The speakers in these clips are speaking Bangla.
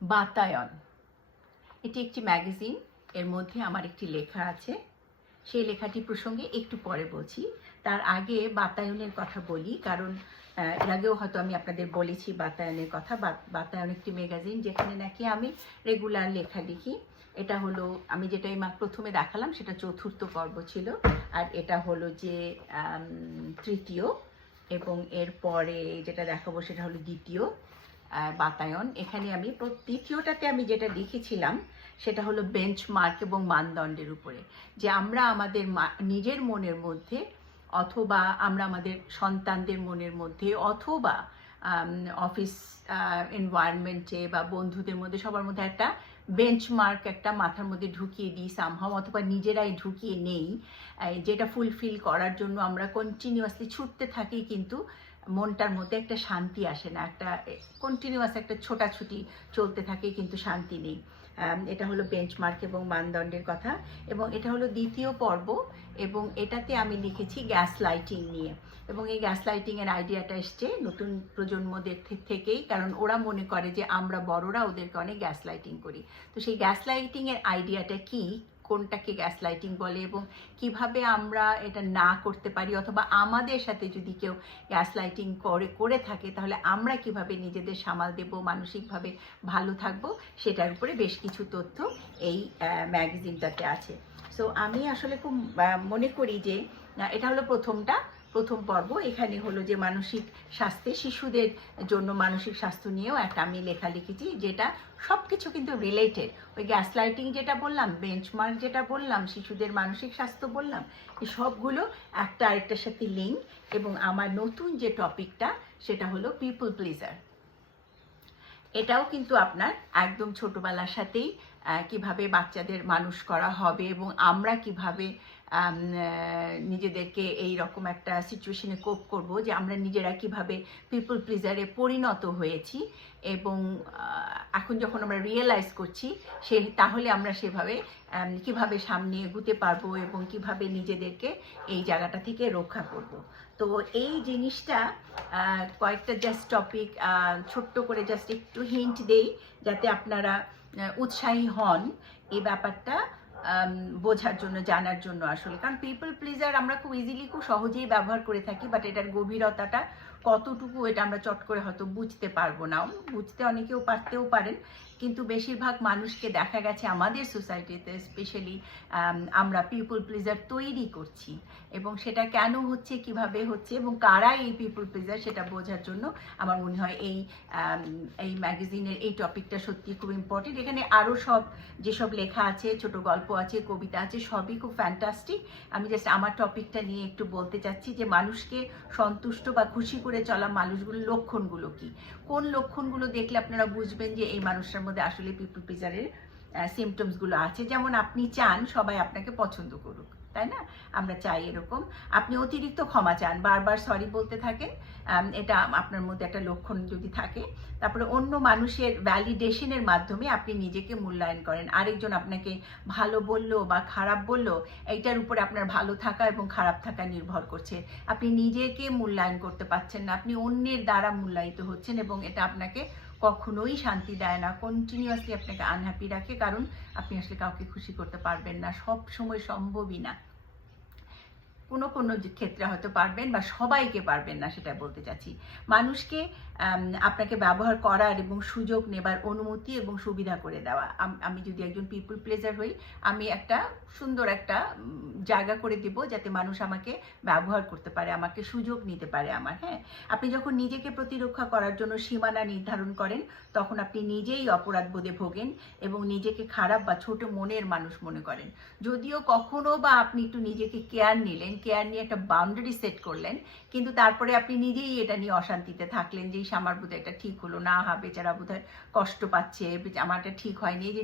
বাতায়ন এটি একটি ম্যাগাজিন। এর মধ্যে আমার একটি লেখা আছে, সেই লেখাটি প্রসঙ্গে একটু পরে বলছি। তার আগে বাতায়নের কথা বলি, কারণ এর আগেও হয়তো আমি আপনাদের বলেছি বাতায়নের কথা। বাতায়ন একটি ম্যাগাজিন যেখানে নাকি আমি রেগুলার লেখা লিখি। এটা হলো, আমি যেটা প্রথমে দেখালাম সেটা চতুর্থ পর্ব ছিল, আর এটা হলো যে তৃতীয়, এবং এরপরে যেটা দেখাবো সেটা হলো দ্বিতীয় বাতায়ন। এখানে আমি তৃতীয়টাতে আমি যেটা লিখেছিলাম সেটা হলো বেঞ্চমার্ক এবং মানদণ্ডের উপরে, যে আমরা আমাদের নিজের মনের মধ্যে, অথবা আমরা আমাদের সন্তানদের মনের মধ্যে, অথবা অফিস এনভায়রনমেন্টে বা বন্ধুদের মধ্যে, সবার মধ্যে একটা বেঞ্চমার্ক একটা মাথার মধ্যে ঢুকিয়ে দিই সামহাও, অথবা নিজেরাই ঢুকিয়ে নেই, যেটা ফুলফিল করার জন্য আমরা কন্টিনিউয়াসলি ছুটতে থাকি, কিন্তু মনটার মধ্যে একটা শান্তি আসে না, একটা কন্টিনিউয়াস একটা ছোটাছুটি চলতে থাকে কিন্তু শান্তি নেই। এটা হলো বেঞ্চমার্ক এবং মানদণ্ডের কথা, এবং এটা হলো দ্বিতীয় পর্ব, এবং এটাতে আমি লিখেছি গ্যাস লাইটিং নিয়ে। এবং এই গ্যাস লাইটিংয়ের আইডিয়াটা এসছে নতুন প্রজন্মদের থেকেই, কারণ ওরা মনে করে যে আমরা বড়রা ওদেরকে অনেক গ্যাস লাইটিং করি। তো সেই গ্যাস লাইটিংয়ের আইডিয়াটা কি, কোনটাকে গ্যাস লাইটিং বলে, এবং কিভাবে আমরা এটা না করতে পারি, অথবা আমাদের সাথে যদি কেউ গ্যাস লাইটিং করে থাকে তাহলে আমরা কিভাবে নিজেদের সামাল দেব, মানসিকভাবে ভালো থাকবো, সেটার উপরে বেশ কিছু তথ্য এই ম্যাগাজিনটাতে আছে। সো আমি আসলে খুব মনে করি যে এটা হলো প্রথম পর্ব। এখানে হলো যে মানসিক স্বাস্থ্যে, শিশুদের জন্য মানসিক স্বাস্থ্য নিয়েও একটা আমি লেখা লিখেছি, যেটা সব কিছু কিন্তু রিলেটেড। ওই গ্যাস লাইটিং যেটা বললাম, বেঞ্চমার্ক যেটা বললাম, শিশুদের মানসিক স্বাস্থ্য বললাম, এই সবগুলো একটা আরেকটার সাথে লিঙ্ক। এবং আমার নতুন যে টপিকটা সেটা হলো পিপল প্লিজার। এটাও কিন্তু আপনার একদম ছোটবেলার সাথেই কিভাবে বাচ্চাদের মানুষ করা হবে, এবং আমরা কিভাবে নিজেদেরকে এই রকম একটা সিচুয়েশনে কোপ করব, যে আমরা নিজেরা কিভাবে পিপল প্লিজারে পরিণত হয়েছি, এবং এখন যখন আমরা রিয়েলাইজ করছি তাহলে আমরা সেভাবে কিভাবে সামনে এগুতে পারবো, এবং কিভাবে নিজেদেরকে এই জায়গাটা থেকে রক্ষা করব। তো এই জিনিসটা কয়েকটা জাস্ট টপিক ছোট্ট করে জাস্ট একটু হিন্ট দেই, যাতে আপনারা উৎসাহী হন এই ব্যাপারটা বোঝার জন্য, জানার জন্য। আসলে কারণ পিপল প্লিজার আমরা খুব ইজিলি, খুব সহজেই ব্যবহার করে থাকি, বাট এটার গভীরতাটা কতটুকু এটা আমরা চট করে হয়তো বুঝতে পারবো না। বুঝতে অনেকেও পারতেও পারেন, কিন্তু বেশিরভাগ মানুষকে দেখা গেছে আমাদের সোসাইটিতে স্পেশালি আমরা পিপল প্লিজার তৈরি করছি, এবং সেটা কেন হচ্ছে, কিভাবে হচ্ছে, এবং কারা এই পিপল প্লিজার সেটা বোঝার জন্য আমার মনে হয় এই ম্যাগাজিনের এই টপিকটা সত্যি খুব ইম্পর্টেন্ট। এখানে আরও যেসব লেখা আছে, ছোট গল্প আছে, কবিতা আছে, সবই খুব ফ্যান্টাস্টিক। আমি জাস্ট আমার টপিকটা নিয়ে একটু বলতে চাচ্ছি যে মানুষকে সন্তুষ্ট বা খুশি করে চলা মানুষগুলোর লক্ষণগুলো কি, কোন লক্ষণগুলো দেখলে আপনারা বুঝবেন যে এই মানুষটার মধ্যে আসলে পিপল প্লিজারের সিমটমসগুলো আছে। যেমন আপনি চান সবাই আপনাকে পছন্দ করুক, তাই না? আমরা চাই এরকম। আপনি অতিরিক্ত ক্ষমা চান, বারবার সরি বলতে থাকেন, এটা আপনার মধ্যে একটা লক্ষণ যদি থাকে। তারপরে অন্য মানুষের ভ্যালিডেশনের মাধ্যমে আপনি নিজেকে মূল্যায়ন করেন। আরেকজন আপনাকে ভালো বললো বা খারাপ বললো, এইটার উপরে আপনার ভালো থাকা এবং খারাপ থাকা নির্ভর করছে। আপনি নিজেকে মূল্যায়ন করতে পারছেন না, আপনি অন্যের দ্বারা মূল্যায়িত হচ্ছেন, এবং এটা আপনাকে কখনোই শান্তি দেয় না, কন্টিনিউয়াসলি আপনাকে আনহ্যাপি রাখে, কারণ আপনি আসলে কাউকে খুশি করতে পারবেন না, সব সময় সম্ভবই না। কোনো ক্ষেত্রে হয়তো পারবেন, বা সবাইকে পারবেন না, সেটা বলতে চাচ্ছি। মানুষকে আপনাকে ব্যবহার করার এবং সুযোগ নেবার অনুমতি এবং সুবিধা করে দেওয়া। আমি যদি একজন পিপল প্লেজার হই, আমি একটা সুন্দর একটা জায়গা করে দেব যাতে মানুষ আমাকে ব্যবহার করতে পারে, আমাকে সুযোগ নিতে পারে আমার। হ্যাঁ, আপনি যখন নিজেকে প্রতিরক্ষা করার জন্য সীমানা নির্ধারণ করেন, তখন আপনি নিজেই অপরাধ বোধে ভোগেন এবং নিজেকে খারাপ বা ছোট মনের মানুষ মনে করেন। যদিও কখনো বা আপনি একটু নিজেকে কেয়ার নিলেন, কেয়ার নিয়ে একটা বাউন্ডারি সেট করলেন, কিন্তু তারপরে আপনি নিজেই এটা নিয়ে অশান্তিতে থাকলেন, যে আমার বোধহয় এটা ঠিক হলো না, বেচারা বোধহয় কষ্ট পাচ্ছে, আমারটা ঠিক হয়নি। যে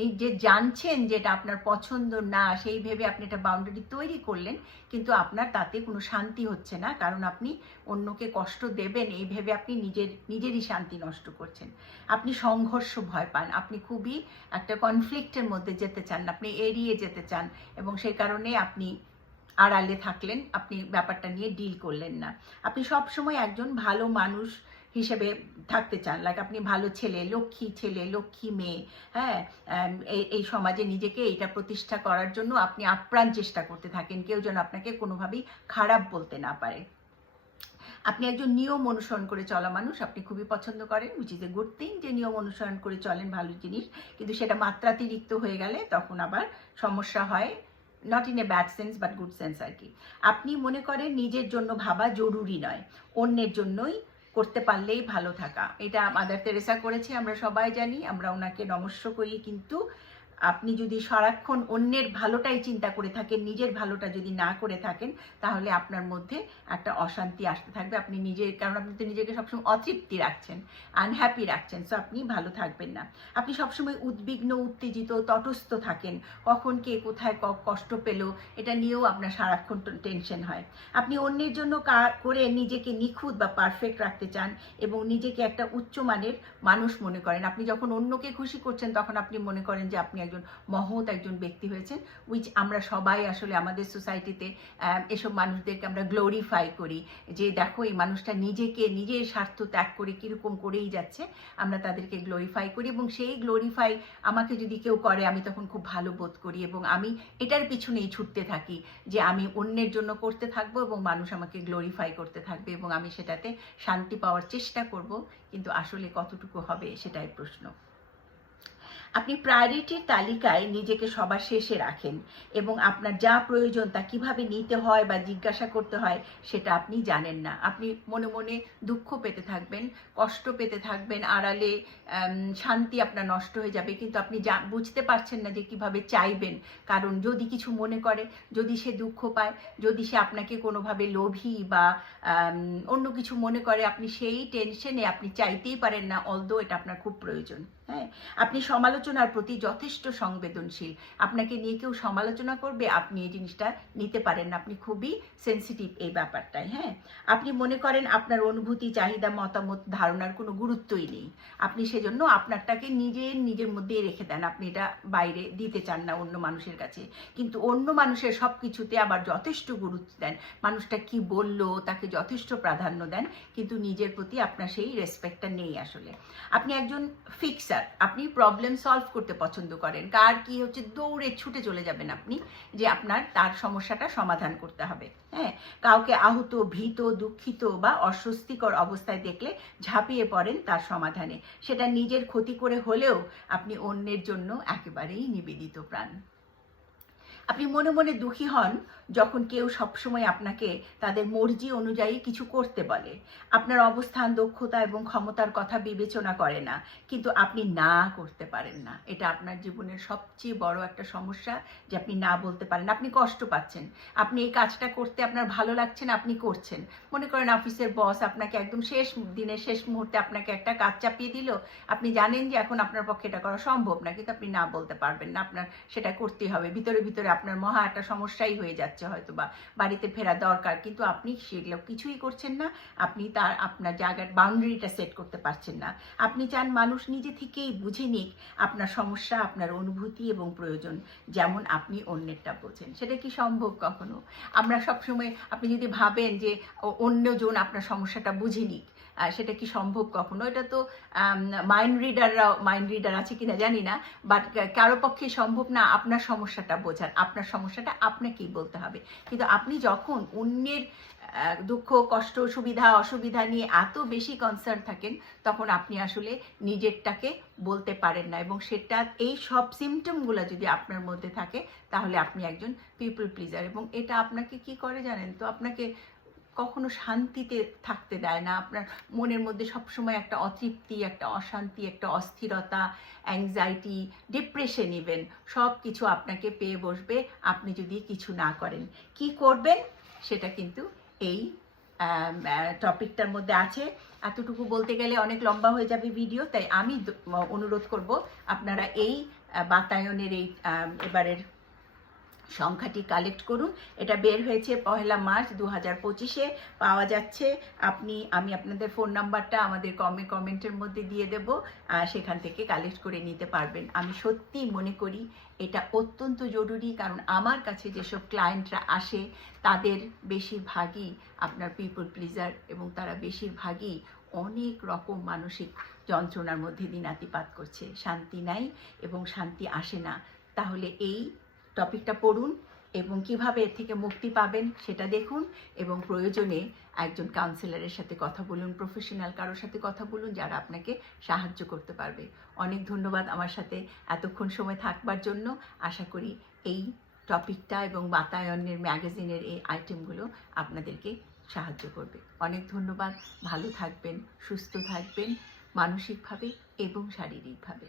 নিজে জানছেন যে এটা আপনার পছন্দ না, সেই ভেবে আপনি একটা বাউন্ডারি তৈরি করলেন, কিন্তু আপনার তাতে কোনো শান্তি হচ্ছে না, কারণ আপনি অন্যকে কষ্ট দেবেন এই ভেবে আপনি নিজেরই শান্তি নষ্ট করছেন। আপনি সংঘর্ষ ভয় পান, আপনি খুবই একটা কনফ্লিক্টের মধ্যে যেতে চান, আপনি এড়িয়ে যেতে চান, এবং সেই কারণে আপনি আড়ালে থাকলেন, আপনি ব্যাপারটা নিয়ে ডিল করলেন না। আপনি সবসময় একজন ভালো মানুষ হিসেবে থাকতে চান, লাইক আপনি ভালো ছেলে, লক্ষ্মী মেয়ে, হ্যাঁ, এই সমাজে নিজেকে এটা প্রতিষ্ঠা করার জন্য আপনি আপ্রাণ চেষ্টা করতে থাকেন, কেউ যেন আপনাকে কোনোভাবেই খারাপ বলতে না পারে। আপনি একজন নিয়ম অনুসরণ করে চলা মানুষ, আপনি খুবই পছন্দ করেন, which is a good thing, যে নিয়ম অনুসরণ করে চলেন, ভালো জিনিস, কিন্তু সেটা মাত্রাতিরিক্ত হয়ে গেলে তখন আবার সমস্যা হয়, not in a bad sense but good sense আর কি। আপনি মনে করেন নিজের জন্য ভাবা জরুরি নয়, অন্যের জন্যই করতে পারলেই ভালো থাকা। এটা মাদার তেরেসা করেছে, আমরা সবাই জানি, আমরা ওনাকে নমস্য করি, কিন্তু আপনি যদি সারাক্ষণ অন্যের ভালোটাই চিন্তা করে থাকেন, নিজের ভালোটা যদি না করে থাকেন, তাহলে আপনার মধ্যে একটা অশান্তি আসতে থাকবে। আপনি নিজের, কারণ আপনি তো নিজেকে সবসময় অতৃপ্তি রাখছেন, আনহ্যাপি রাখছেন, সো আপনি ভালো থাকবেন না। আপনি সবসময় উদ্বিগ্ন, উত্তেজিত, তটস্থ থাকেন, কখন কে কোথায় কষ্ট পেল এটা নিয়েও আপনার সারাক্ষণ টেনশন হয়। আপনি অন্যের জন্য করে নিজেকে নিখুঁত বা পারফেক্ট রাখতে চান এবং নিজেকে একটা উচ্চমানের মানুষ মনে করেন। আপনি যখন অন্যকে খুশি করছেন তখন আপনি মনে করেন যে আপনি একজন মহৎ একজন ব্যক্তি হয়েছেন, উইচ আমরা সবাই আসলে আমাদের সোসাইটিতে এসব মানুষদেরকে আমরা গ্লোরিফাই করি, যে দেখো এই মানুষটা নিজের স্বার্থ ত্যাগ করে কীরকম করেই যাচ্ছে, আমরা তাদেরকে গ্লোরিফাই করি, এবং সেই গ্লোরিফাই আমাকে যদি কেউ করে আমি তখন খুব ভালো বোধ করি, এবং আমি এটার পিছনেই ছুটতে থাকি যে আমি অন্যের জন্য করতে থাকবো এবং মানুষ আমাকে গ্লোরিফাই করতে থাকবে এবং আমি সেটাতে শান্তি পাওয়ার চেষ্টা করব, কিন্তু আসলে কতটুকু হবে সেটাই প্রশ্ন। আপনি প্রায়োরিটির তালিকায় নিজেকে সবার শেষে রাখেন এবং আপনার যা প্রয়োজন তা কিভাবে নিতে হয় বা জিজ্ঞাসা করতে হয় সেটা আপনি জানেন না। আপনি মনে মনে দুঃখ পেতে থাকবেন, কষ্ট পেতে থাকবেন, আড়ালে শান্তি আপনার নষ্ট হয়ে যাবে, কিন্তু আপনি বুঝতে পারছেন না যে কিভাবে চাইবেন। কারণ যদি কিছু মনে করে, যদি সে দুঃখ পায়, যদি সে আপনাকে কোনোভাবে লোভী বা অন্য কিছু মনে করে, আপনি সেই টেনশনে আপনি চাইতেই পারেন না, অলদো এটা আপনার খুব প্রয়োজন। হ্যাঁ, আপনি সমালোচনার প্রতি যথেষ্ট সংবেদনশীল, আপনাকে নিয়ে কেউ সমালোচনা করবে আপনি এই জিনিসটা নিতে পারেন না, আপনি খুবই সেন্সিটিভ এই ব্যাপারটায়। হ্যাঁ, আপনি মনে করেন আপনার অনুভূতি, চাহিদা, মতামত, ধারণার কোনো গুরুত্বই নেই, আপনি সেজন্য আপনারটাকে নিজের মধ্যেই রেখে দেন, আপনি এটা বাইরে দিতে চান না অন্য মানুষের কাছে, কিন্তু অন্য মানুষের সব কিছুতে আবার যথেষ্ট গুরুত্ব দেন, মানুষটা কি বলল তাকে যথেষ্ট প্রাধান্য দেন, কিন্তু নিজের প্রতি আপনার সেই রেসপেক্টটা নেই আসলে। আপনি একজন ফিক্সার, আপনি প্রবলেম সলভ করতে পছন্দ করেন, কার কি হচ্ছে দৌড়ে ছুটে চলে যাবেন আপনি, যে আপনার তার সমস্যাটা সমাধান করতে হবে। হ্যাঁ, কাউকে আহত, ভীত, দুঃখিত বা অস্বস্তিকর অবস্থায় দেখলে ঝাঁপিয়ে পড়েন তার সমাধানে, সেটা নিজের ক্ষতি করে হলেও আপনি অন্যের জন্য একেবারেই নিবেদিত প্রাণ। আপনি মনে মনে দুঃখী হন যখন কেউ সবসময় আপনাকে তাদের মর্জি অনুযায়ী কিছু করতে বলে, আপনার অবস্থান, দক্ষতা এবং ক্ষমতার কথা বিবেচনা করে না, কিন্তু আপনি না করতে পারেন না। এটা আপনার জীবনের সবচেয়ে বড় একটা সমস্যা, যে আপনি না বলতে পারেন, আপনি কষ্ট পাচ্ছেন, আপনি এই কাজটা করতে আপনার ভালো লাগছে না, আপনি করছেন। মনে করেন অফিসের বস আপনাকে একদম শেষ দিনের শেষ মুহূর্তে আপনাকে একটা কাজ চাপিয়ে দিল, আপনি জানেন যে এখন আপনার পক্ষে এটা করা সম্ভব না, কিন্তু আপনি না বলতে পারবেন না, আপনার সেটা করতেই হবে, ভিতরে ভিতরে আপনার মহা একটা সমস্যাই হয়ে যাচ্ছে, হয়তো বা বাড়িতে ফেরা দরকার, কিন্তু আপনি সেগুলো কিছুই করছেন না, আপনি আপনার জায়গার বাউন্ডারিটা সেট করতে পারছেন না। আপনি চান মানুষ নিজে থেকেই বুঝে নিক আপনার সমস্যা, আপনার অনুভূতি এবং প্রয়োজন, যেমন আপনি অন্যেরটা বোঝেন। সেটা কি সম্ভব কখনো? আমরা সবসময়, আপনি যদি ভাবেন যে অন্যজন আপনার সমস্যাটা বুঝে নিক, সেটা কি সম্ভব কখনো? এটা তো মাইন্ড রিডার আছে কিনা জানি না, বাট কারো পক্ষে সম্ভব না আপনার সমস্যাটা বোঝার, আপনার সমস্যাটা আপনাকেই বলতে হবে। কিন্তু আপনি যখন অন্যের দুঃখ, কষ্ট, সুবিধা, অসুবিধা নিয়ে এত বেশি কনসার্ন থাকেন, তখন আপনি আসলে নিজেরটাকে বলতে পারেন না, এবং সেটা, এই সব সিমটমগুলো যদি আপনার মধ্যে থাকে তাহলে আপনি একজন পিপল প্লিজার, এবং এটা আপনাকে কি করে জানেন তো, আপনাকে কখনো শান্তিতে থাকতে দেয় না, আপনার মনের মধ্যে সবসময় একটা অতৃপ্তি, একটা অশান্তি, একটা অস্থিরতা, অ্যাংজাইটি, ডিপ্রেশন, ইভেন সব কিছু আপনাকে পেয়ে বসবে আপনি যদি কিছু না করেন। কি করবেন সেটা কিন্তু এই টপিকটার মধ্যে আছে। এতটুকু বলতে গেলে অনেক লম্বা হয়ে যাবে ভিডিও, তাই আমি অনুরোধ করব আপনারা এই বাতায়নের এই এবারের সংখ্যাটি কালেক্ট করুন। এটা বের হয়েছে 1 মার্চ 2025-এ, পাওয়া যাচ্ছে। আমি আপনাদের ফোন নাম্বারটা আমাদের কমেন্টের মধ্যে দিয়ে দেব, সেখান থেকে কালেক্ট করে নিতে পারবেন। আমি সত্যি মনে করি এটা অত্যন্ত জরুরি, কারণ আমার কাছে যেসব ক্লায়েন্টরা আসে তাদের বেশিরভাগই আপনার পিপল প্লিজার, এবং তারা বেশিরভাগই অনেক রকম মানসিক যন্ত্রণার মধ্যে দিনাতিপাত করছে, শান্তি নাই এবং শান্তি আসে না। তাহলে এই টপিকটা পড়ুন এবং কিভাবে এর থেকে মুক্তি পাবেন সেটা দেখুন, এবং প্রয়োজনে একজন কাউন্সিলরের সাথে কথা বলুন, প্রফেশনাল কারোর সাথে কথা বলুন যারা আপনাকে সাহায্য করতে পারবে। অনেক ধন্যবাদ আমার সাথে এতক্ষণ সময় থাকবার জন্য। আশা করি এই টপিকটা এবং বাতায়নের ম্যাগাজিনের এই আইটেমগুলো আপনাদেরকে সাহায্য করবে। অনেক ধন্যবাদ। ভালো থাকবেন, সুস্থ থাকবেন মানসিকভাবে এবং শারীরিকভাবে।